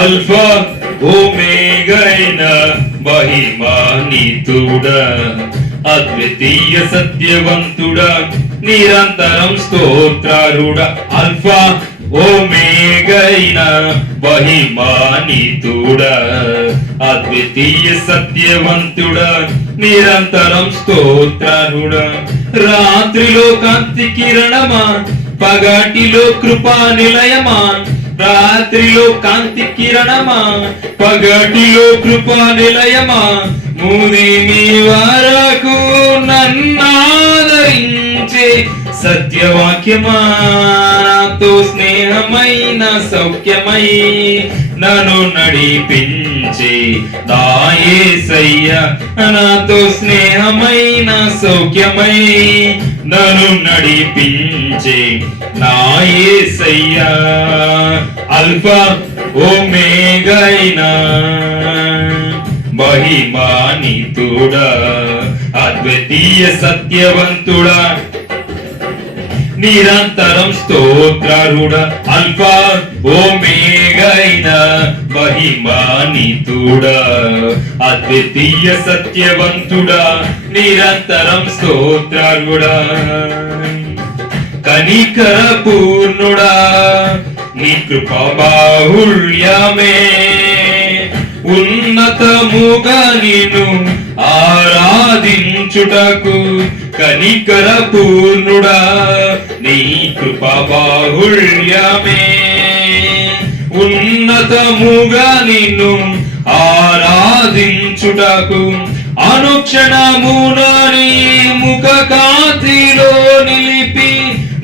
Alpha ఓమేగైన మహిమాన్వితుడా, అద్వితీయ సత్యవంతుడా, నిరంతరం స్తోత్రారుడా. Alpha ఓమేగైన మహిమాన్వితుడా, అద్వితీయ సత్యవంతుడా, నిరంతరం స్తోత్రారుడా. రాత్రిలో కాంతి కిరణమా, పగటిలో కృపా నిలయమా, రాత్రిలో కాంతి కిరణమా, పగటిలో కృపా నిలయమా, ముదిమి వరకు నన్నాదరించే సత్యవాక్యమా, నాతో స్నేహమైన సౌఖ్యమై నన్ను నడిపించే నా యేసయ్య, నాతో స్నేహమైన సౌఖ్యమై నన్ను నడిపించే నా యేసయ్య. అల్ఫా ఓమేగైనా మహిమాన్వితుడా, అద్వితీయ సత్యవంతుడా, నిరంతరం స్తోత్రారుడా. అల్ఫా ఓమేగైన మహిమాన్వితుడా, అద్వితీయ సత్యవంతుడా, నిరంతరం స్తోత్రారుడా. కనికర పూర్ణుడా, నీ కృపా బాహుళ్యమే ఉన్నతముగా నిన్ను ఆరాధించుటకు. కనికర పూర్ణుడా, నీ కృపా బాహుళ్యమే ఉన్నతముగా నిన్ను ఆరాధించుటకు. అనుక్షణమున నీ ముఖ కాంతిలో నిలిపి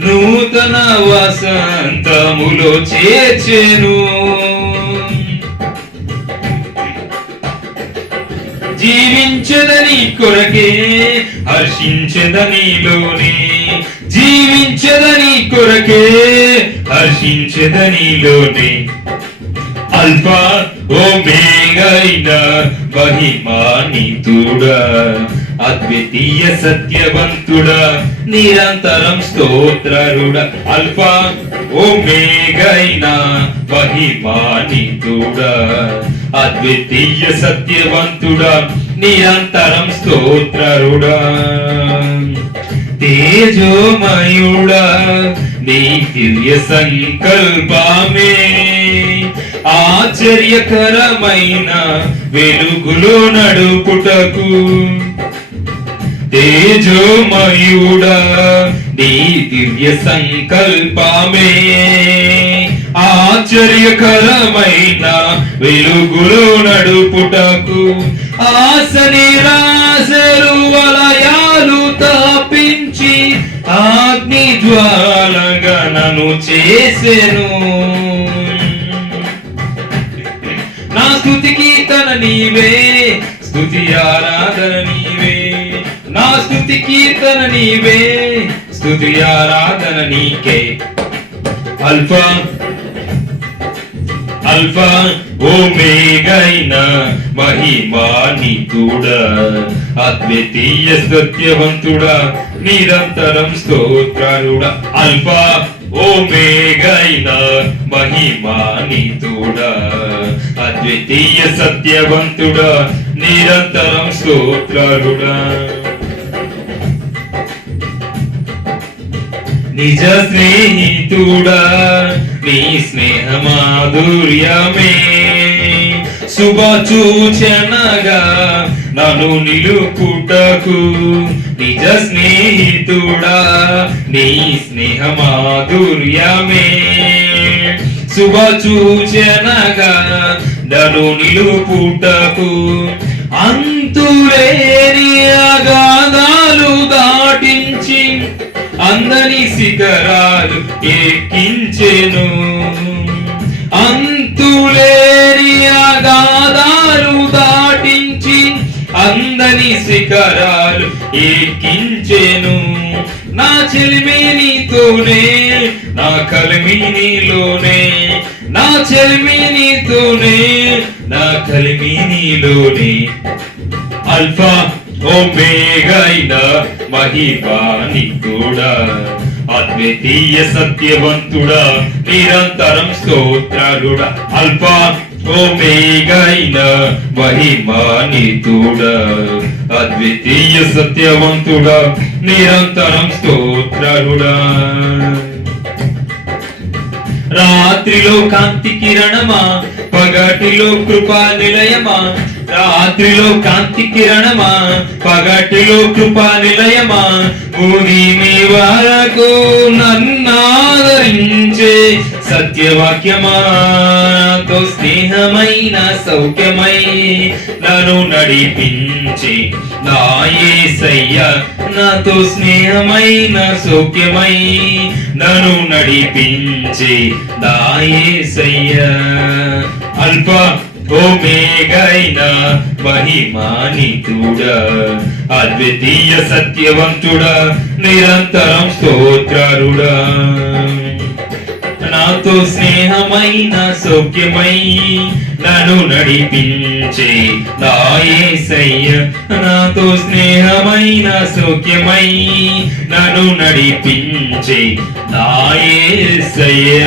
నూతన వసంతములో చేర్చెను. జీవించదని కొరకే హర్షించదనిలోనే, జీవించదని కొరకే హర్షించదనిలోనే. అల్ఫా ఓమేగైన మహిమాన్వితుడా, అద్వితీయ సత్యవంతుడా, నిరంతరం స్తోత్రారుడా. అల్ఫా ఓమేగైన మహిమాన్వితుడా, అద్వితీయ సత్యవంతుడా, నిరంతరం స్తోత్రారుడా. తేజోమయుడా, నీ దివ్య సంకల్పమే ఆశ్చర్యకరమైన వెలుగులో నడుపుటకు. తేజోమయుడా, నీ దివ్య సంకల్పమే ఆశ్చర్యకరమైన వెలుగులో నడుపుటకు. ఆశ నిరాశలు వలయాలు తప్పించి అగ్ని జ్వాలగా నన్ను చేసెను. నా స్తుతి కీర్తన నీవే, స్తుతి ఆరాధన నీవే, నా స్తుతి కీర్తన నీవే, స్తుతి ఆరాధన నీకే. అల్ఫా అల్ఫా ఓమేగైన మహిమాన్వితుడా, అద్వితీయ సత్యవంతుడా, నిరంతరం స్తోత్రారుడా. అల్ఫా ఓమేగైన మహిమాన్వితుడా, అద్వితీయ సత్యవంతుడా, నిరంతరం స్తోత్రారుడా. నిజ స్నేహితుడా, నీ స్నేహ మాధుర్యమే శుభ సూచనగా నన్ను నిలుపుటకు. నిజ స్నేహితుడా, నీ స్నేహ మాధుర్యమే శుభ సూచనగా నన్ను నిలుపుటకు. అంతులేని అగాధాలు దాటించి అందని శిఖరాలు ఎక్కించెను. అంతులేని అగాధాలు దాటించి అందని శిఖరాలు ఎక్కించెను. నా చెలిమి నీతోనే, నా కలిమి నీలోనే, నా చెలిమి నీతోనే, నా కలిమి నీలోనే. అల్ఫా ఓమేగైన మహిమాన్వితుడా, అద్వితీయ సత్యవంతుడా, నిరంతరం స్తోత్రారుడా. అల్ఫా ఓమేగైన మహిమానితుడా అద్వితీయ సత్యవంతుడా నిరంతరం స్తోత్రుడా రాత్రిలో కాంతి కిరణమా పగటిలో కృపా నిలయమా రాత్రిలో కాంతి కిరణమా పగటిలో కృపా నిలయమా భూమి వరకు నన్నాదరించే సత్యవాక్యమా నాతో స్నేహమైన సౌఖ్యమై నన్ను నడిపించి నా యేసయ్య నాతో స్నేహమైన సౌఖ్యమై నన్ను నడిపించి నా యేసయ్య అల్ప ఓమేగైన మహిమానితుడా అద్వితీయ సత్యవంతుడా నిరంతరం స్తోత్రుడా నాతో స్నేహమైన సౌఖ్యమై నన్ను నడిపించే నా యేసయ్య నాతో స్నేహమైన సౌఖ్యమై నన్ను నడిపించే నా యేసయ్య